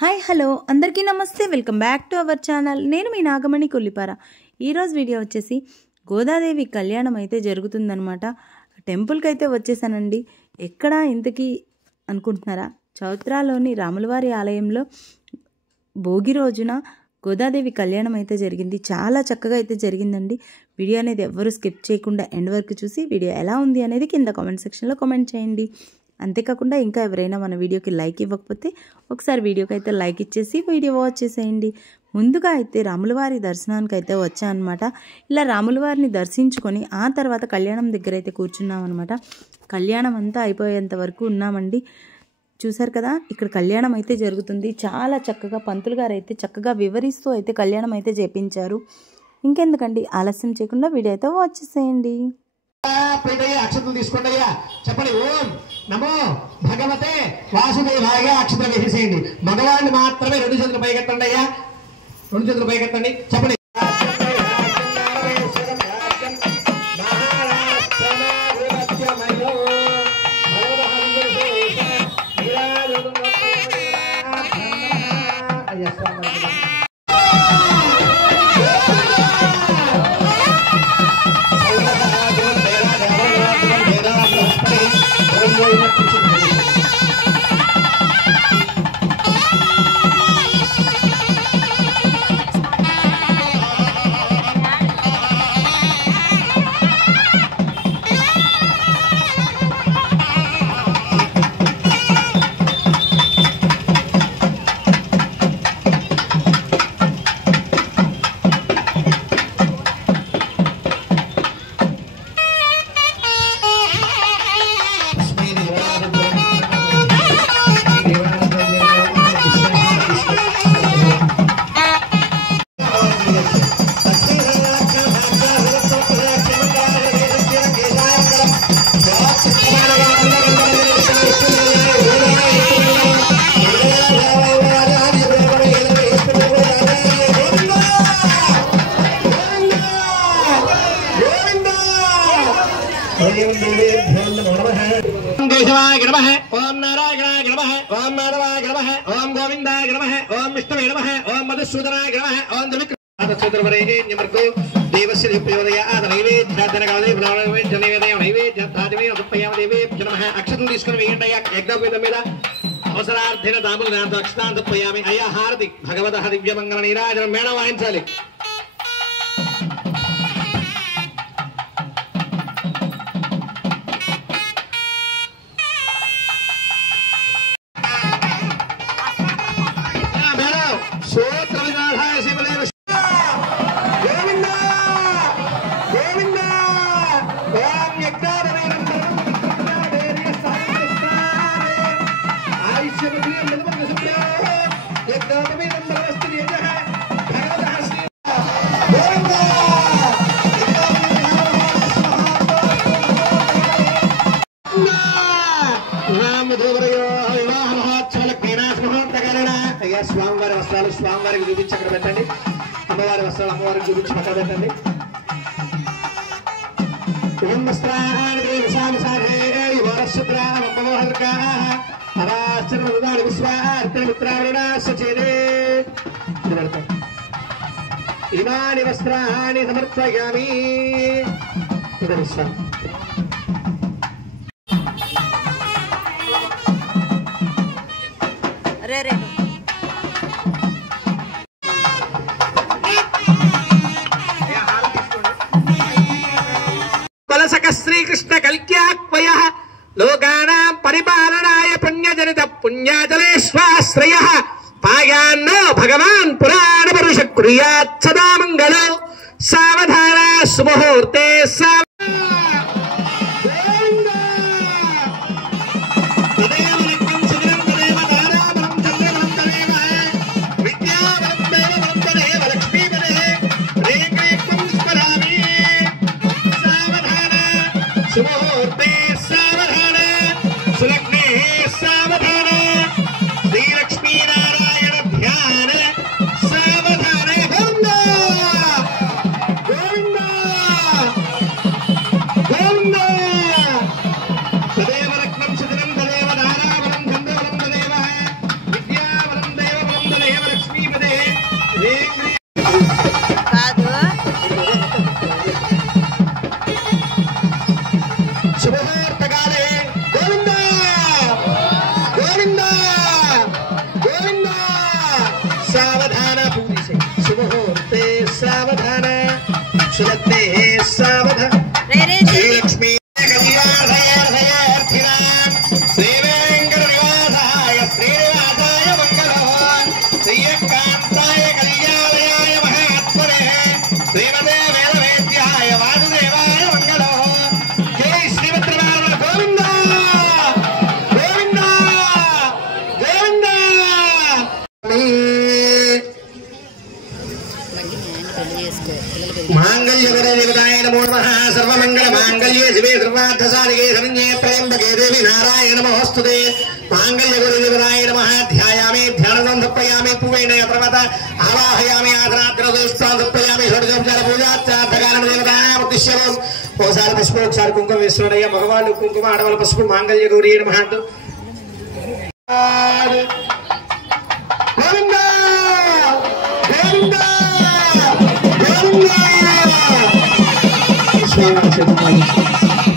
Hi hello అందరికీ నమస్తే, welcome back to our channel. నేను మీ నాగమణి కొల్లిపార. ఈరోజు వీడియో వచ్చేసి గోదాదేవి కళ్యాణం అయితే జరుగుతుందనమాట. టెంపుల్కి అయితే వచ్చేసానండి. ఎక్కడ ఇంతకీ అనుకుంటున్నారా? చౌత్రాలోని రాములవారి ఆలయంలో భోగి రోజున గోదాదేవి కళ్యాణం అయితే జరిగింది. చాలా చక్కగా అయితే జరిగిందండి. వీడియో అనేది ఎవ్వరూ స్కిప్ చేయకుండా ఎండ్ వరకు చూసి వీడియో ఎలా ఉంది అనేది కింద కామెంట్ సెక్షన్లో కామెంట్ చేయండి. అంతేకాకుండా ఇంకా ఎవరైనా మన వీడియోకి లైక్ ఇవ్వకపోతే ఒకసారి వీడియోకి అయితే లైక్ ఇచ్చేసి వీడియో వాచ్ చేసేయండి. ముందుగా అయితే రాములవారి దర్శనానికి అయితే వచ్చా అనమాట. ఇలా రాములవారిని దర్శించుకొని ఆ తర్వాత కళ్యాణం దగ్గర అయితే కూర్చున్నాం అనమాట. కళ్యాణం అంతా అయిపోయేంత వరకు ఉన్నామండి. చూసారు కదా, ఇక్కడ కళ్యాణం అయితే జరుగుతుంది. చాలా చక్కగా పంతులు గారు అయితే చక్కగా వివరిస్తూ అయితే కళ్యాణం అయితే చేపించారు. ఇంకెందుకండి ఆలస్యం చేయకుండా వీడియో అయితే వాచ్ చేసేయండి. అక్షతలు తీసుకోండి అయ్యా, చెప్పండి. ఓం నమో భగవతే వాసుదేవాయ అక్షతలు వేసేయండి. మగవాడిని మాత్రమే 2 చేతులు పైకెత్తండి అయ్యా, 2 చేతులు పైకెత్తండి. చెప్పండి. ओम नारायणाय नमः, ओम माधवाय नमः, ओम गोविंदाय नमः, ओम विष्णवे नमः, ओम मधुसूदनाय नमः, ओम द्विविक्रमादचतुर्वरेण्ये निमर्गो देवस्य दिव्योदयात् नैवेद्यादनगादे ब्राह्मणे जनेवेदय नैवेद्यादादिवे उपयाम देवे नमः. అక్షతలు తీసుకొని వేయండి అయ్యా. యజ్ఞపీఠం మీద అవసరార్థేన దాములు నాతో అక్షతాంత ఉపయామి. అయ్యా హారతి భగవతః దివ్యమంగళ నీరాజనం మేళం వాయించాలి. స్వామివారి వస్త్రాలు స్వామివారికి చూపించి అక్కడ పెట్టండి. అమ్మవారి వస్త్రాలు అమ్మవారికి చూపించి పక్కన పెట్టండి. ఇమాని వస్త్రాన్ని సమర్పయామి. శ్రీకృష్ణ కల్క్యాక్వయ లోకానాం పరిపాలనాయ పుణ్యజనిత పుణ్యాచలేశ్వాశ్రయ పాయాన్నో భగవాన్ పురాణ పురుష కుర్యాత్ సదా మంగళో సావధాన సుముహూర్తే सुमुहूर्ते सावधान सुलग्ने सावधान श्री लक्ष्मी नारायण ध्यान सावधान गोविंदा गोविंदा सुलग्ने सावध श्रीलक्ष्मी श्रीवेंकटनिवासाय श्रीनिवासाय मंगलो श्रीयकांताय कल्याणयाय महात्मने श्रीमते वेदवेद्याय वासुदेवाय मंगलो जय श्रीमद्रमारमण गोविंद गोविंद गोविंद मांगल्यवरदेवताय नमो नमः सर्वमंगल मांगल्ये शिवे सर्वार्थसाधिके शरण्ये त्र्यंबके देवी नारायण नमोस्तुते मांगल्यवरदेवताय नमः ध्यायामि ध्यानं समर्पयामि पूर्वेण प्रवत आवाहयामि आदराग्रदोषां समर्पयामि षोडशोपचार पूजाचार्थकारणं देवताय उद्दिश्यं ओसार पुष्प ओसार कुंकुम विश्वरय भगवान कुंकुम आडवल पुष्प मांगल्य गौरी नमः गोविंद गोविंद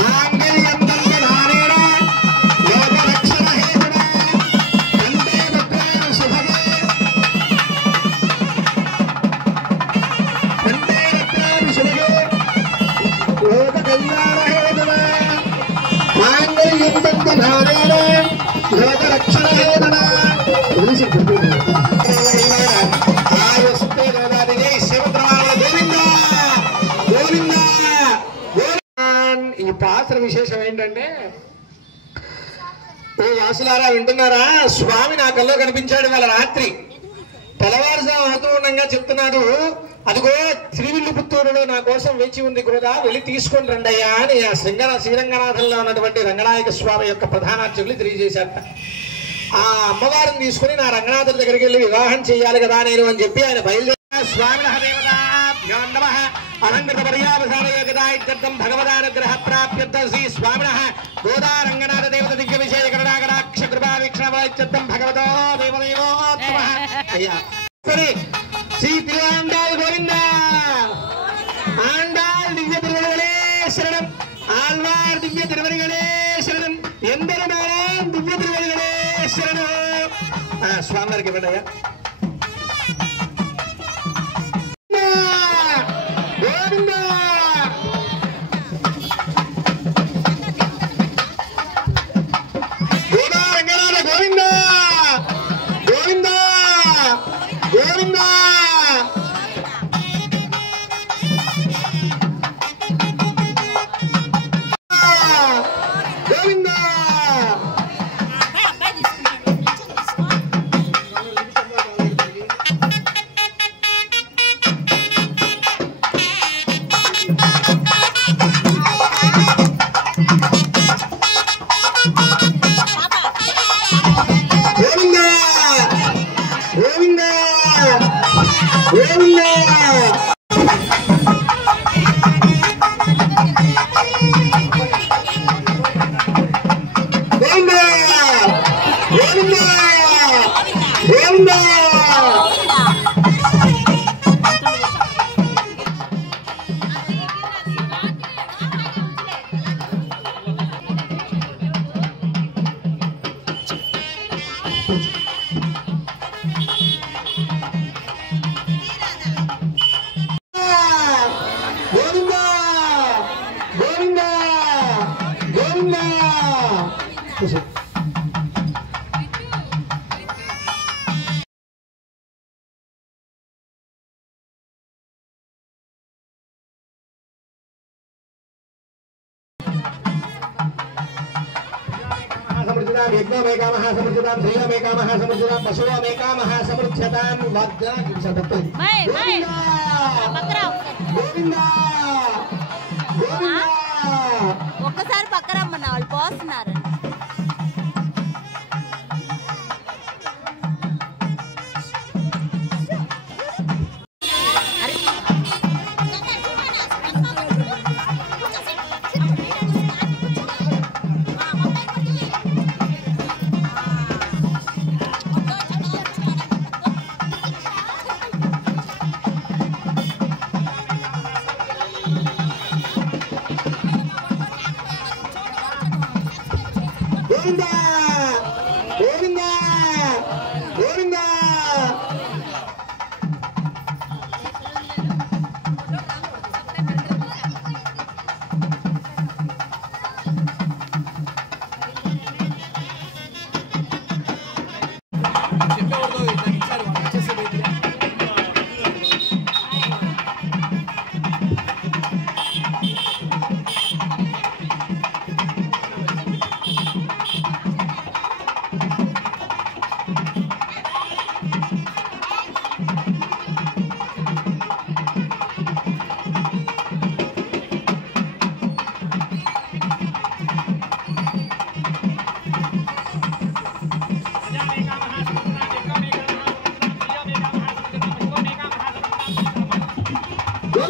मांगल्यं दंडनारेण लोकरक्षणहेतुना वन्दे भद्रां शुभगे वन्दे भद्रां शुभगे लोककल्याणहेतुना मांगल्यं दंडनारेण लोकरक्षणहेतुना ఈ పాత్ర విశేషం ఏంటంటే ఓ వాసులారా వింటున్నారా స్వామి నా కల్లో కనిపించాడు వాళ్ళ రాత్రి తెల్లవారుజాము అవుతూ ఉండగా చెప్తున్నాడు అదిగో శ్రీవిల్లిపుత్తూరులో నా కోసం వేచి ఉంది గోదా వెళ్ళి తీసుకొని రండయ్యా అని ఆ శ్రీరంగనాథంలో ఉన్నటువంటి రంగనాయక స్వామి యొక్క ప్రధానార్చకులు తెలియజేశారట ఆ అమ్మవారిని తీసుకుని నా రంగనాథుడి దగ్గరికి వెళ్ళి వివాహం చేయాలి కదా నేను అని చెప్పి ఆయన బయలుదేరి స్వామి అలంకృత పర్యావసానయోగదాయిత్యర్థం భగవదానుగ్రహ ప్రాప్త్యర్థం శ్రీ స్వామినః గోదా రంగనాథ దేవత దివ్య విషయ కరుణాకటాక్ష కృపా వీక్షణవాయిత్యర్థం భగవతో దేవదేవోత్తమః అయ్యా సరే శ్రీ తిరువాండాల్ గోవింద ఆండాల్ దివ్య తిరువడిగలే శరణం ఆళ్వార్ దివ్య తిరువడిగలే శరణం ఎందరమారాం దివ్య తిరువడిగలే శరణం స్వామి గారికి ఇవ్వండి అయ్యా यज्ञमेकामः समृद्धतां श्रियमेकामः समृद्धतां पशुमेकामः समृद्धतां वाग्दानं ఒక్కసారి పక్కరమ్మన్న వాళ్ళు పోస్తున్నారు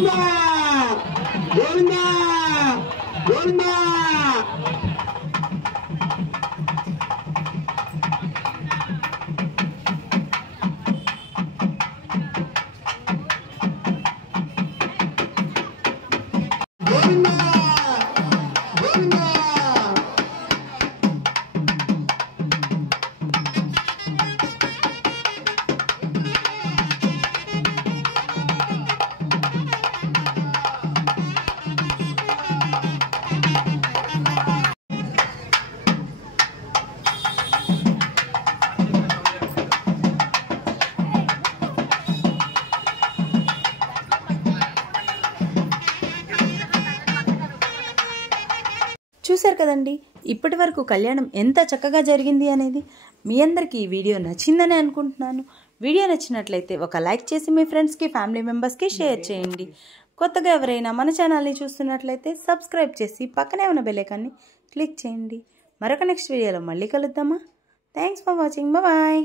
గోవిందా గోవిందా గోవిందా చూశారు కదండి, ఇప్పటి వరకు కళ్యాణం ఎంత చక్కగా జరిగింది అనేది. మీ అందరికీ ఈ వీడియో నచ్చిందని అనుకుంటున్నాను. వీడియో నచ్చినట్లయితే ఒక లైక్ చేసి మీ ఫ్రెండ్స్కి, ఫ్యామిలీ మెంబర్స్కి షేర్ చేయండి. కొత్తగా ఎవరైనా మన ఛానల్ని చూస్తున్నట్లయితే సబ్స్క్రైబ్ చేసి పక్కనే ఉన్న బెల్ ఐకాన్ని క్లిక్ చేయండి. మరొక నెక్స్ట్ వీడియోలో మళ్ళీ కలుద్దామా? Thanks for watching. బాయ్.